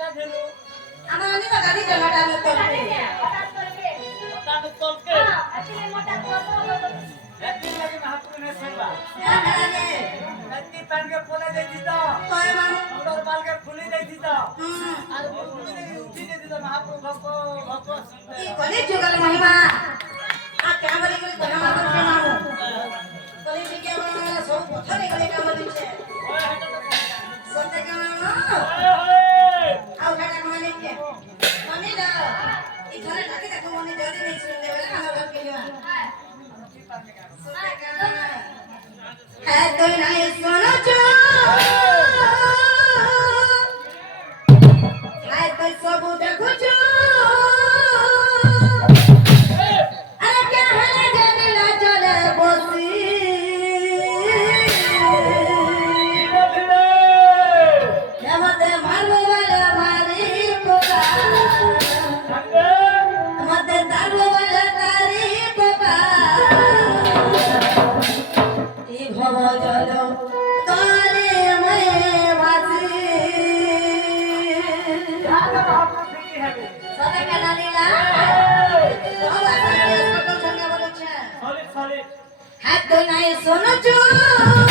আমার অনেক গাড়ি জায়গাটা আমি তলকে একদিন লাগে মহাপুরে সেবা না না একদিন পানকে পোলে দেই দিতা কয় মামু তোর বালকে খুলি দেই দিতা আর খুলি দেই উঠি দেই দিতা মহাপুর ভক্ত কি করে জোগাল মহিমা আর ক্যামেরা করে ধর্ম করছে মামু কলি দিকে আমরা সব পথরে গলে কাম দিচ্ছে ওই হাটা তো সত্যি কাম আউ কাটা মানে কি মনে না এই ঘরে ডাকে দেখো মনে যদি নেই শুনতে বলে আমার ঘর কে না সত্যি কাম है तो नहीं सुनो जो है तो सब देखो जो अरे क्या है जाने ला चले बोसी मते मारो वाला मारी कोका मते दारू वाला तारी कोका भव जल करे मैं वासी जाना महापुर फीकी है सते केना लीला बाबा संगे सकल संगे बोले छे सॉलिड हाथ तो नहीं सुनो जो